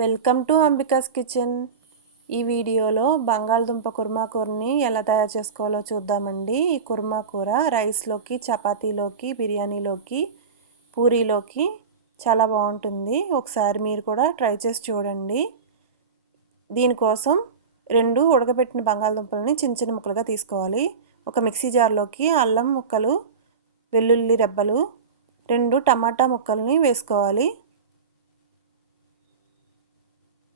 Welcome to Ambika's kitchen. ఈ వీడియోలో బంగాళదుంప కుర్మా కూరని ఎలా తయారు చేసుకోవాలో చూద్దామండి. ఈ కుర్మా కూర రైస్లోకి చపాతీలోకి బిర్యానీలోకి పూరీలోకి చాలా బాగుంటుంది. ఒకసారి మీరు కూడా ట్రై చేసి చూడండి. దీనికోసం రెండు ఉడకబెట్టిన బంగాళదుంపలని చిన్న చిన్న ముక్కలుగా తీసుకోవాలి. ఒక మిక్సీ జార్లోకి అల్లం ముక్కలు వెల్లుల్లి రెబ్బలు రెండు టమాటా ముక్కల్ని వేసుకోవాలి.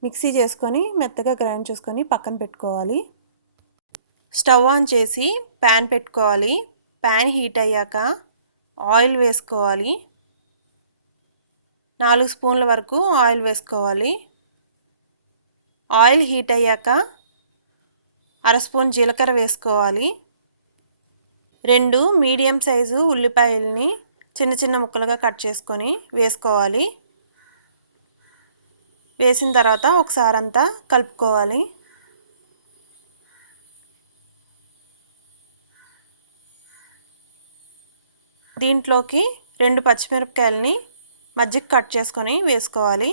మిక్సీ చేసుకొని మెత్తగా గ్రైండ్ చేసుకొని పక్కన పెట్టుకోవాలి. స్టవ్ ఆన్ చేసి ప్యాన్ పెట్టుకోవాలి. ప్యాన్ హీట్ అయ్యాక ఆయిల్ వేసుకోవాలి. నాలుగు స్పూన్ల వరకు ఆయిల్ వేసుకోవాలి. ఆయిల్ హీట్ అయ్యాక అర స్పూన్ జీలకర్ర వేసుకోవాలి. రెండు మీడియం సైజు ఉల్లిపాయల్ని చిన్న చిన్న ముక్కలుగా కట్ చేసుకొని వేసుకోవాలి. వేసిన తర్వాత ఒకసారి అంతా కలుపుకోవాలి. దీంట్లోకి రెండు పచ్చిమిరపకాయలని మజ్జిగ కట్ చేసుకొని వేసుకోవాలి.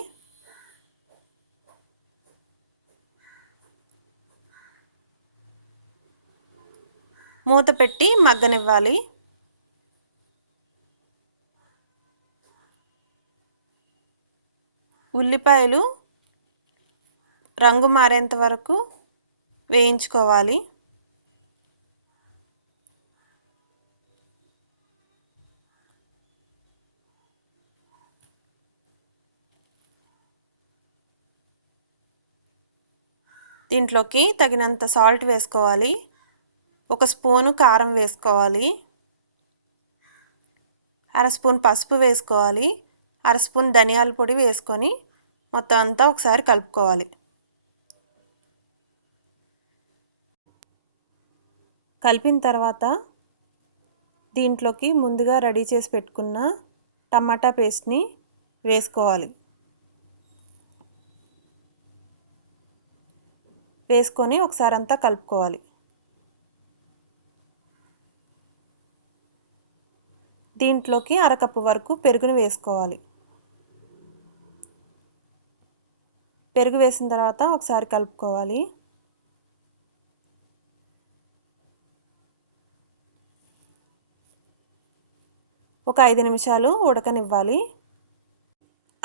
మూత పెట్టి మగ్గనివ్వాలి. ఉల్లిపాయలు రంగు మారేంత వరకు వేయించుకోవాలి. దీంట్లోకి తగినంత సాల్ట్ వేసుకోవాలి. ఒక స్పూను కారం వేసుకోవాలి. అర స్పూన్ పసుపు వేసుకోవాలి. అర స్పూన్ ధనియాల పొడి వేసుకొని మొత్తం అంతా ఒకసారి కలుపుకోవాలి. కలిపిన తర్వాత దీంట్లోకి ముందుగా రెడీ చేసి పెట్టుకున్న టమాటా పేస్ట్ని వేసుకోవాలి. వేసుకొని ఒకసారి అంతా కలుపుకోవాలి. దీంట్లోకి అరకప్పు వరకు పెరుగుని వేసుకోవాలి. పెరుగు వేసిన తర్వాత ఒకసారి కలుపుకోవాలి. ఒక ఐదు నిమిషాలు ఉడకనివ్వాలి.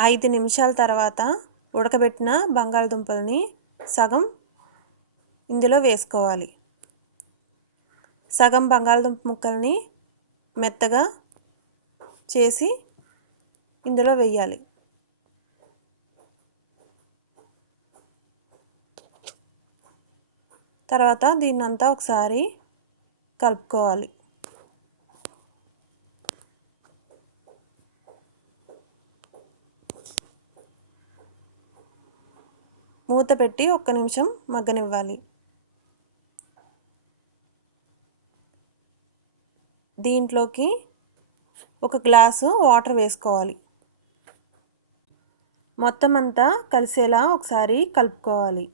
ఐదు నిమిషాల తర్వాత ఉడకబెట్టిన బంగాళదుంపల్ని సగం ఇందులో వేసుకోవాలి. సగం బంగాళదుంప ముక్కల్ని మెత్తగా చేసి ఇందులో వేయాలి. తర్వాత దీన్నంతా ఒకసారి కలుపుకోవాలి. మూత పెట్టి ఒక్క నిమిషం మగ్గనివ్వాలి. దీంట్లోకి ఒక గ్లాసు వాటర్ వేసుకోవాలి. మొత్తం అంతా కలిసేలా ఒకసారి కలుపుకోవాలి.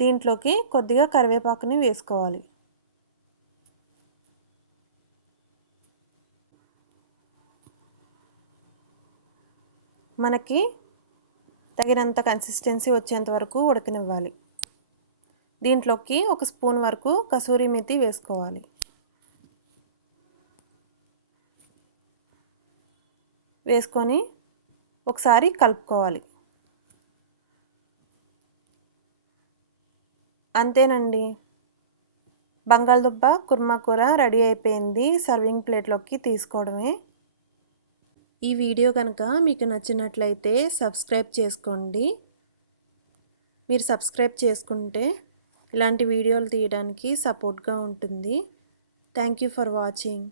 దీంట్లోకి కొద్దిగా కరివేపాకుని వేసుకోవాలి. మనకి తగినంత కన్సిస్టెన్సీ వచ్చేంత వరకు ఉడకనివ్వాలి. దీంట్లోకి ఒక స్పూన్ వరకు కసూరి మెతి వేసుకోవాలి. వేసుకొని ఒకసారి కలుపుకోవాలి. అంతేనండి. బంగాళదుంప కుర్మా కూర రెడీ అయిపోయింది. సర్వింగ్ ప్లేట్లోకి తీసుకోవడమే. ఈ వీడియో కనుక మీకు నచ్చినట్లయితే సబ్స్క్రైబ్ చేసుకోండి. మీరు సబ్స్క్రైబ్ చేసుకుంటే ఇలాంటి వీడియోలు తీయడానికి సపోర్ట్గా ఉంటుంది. Thank you for watching.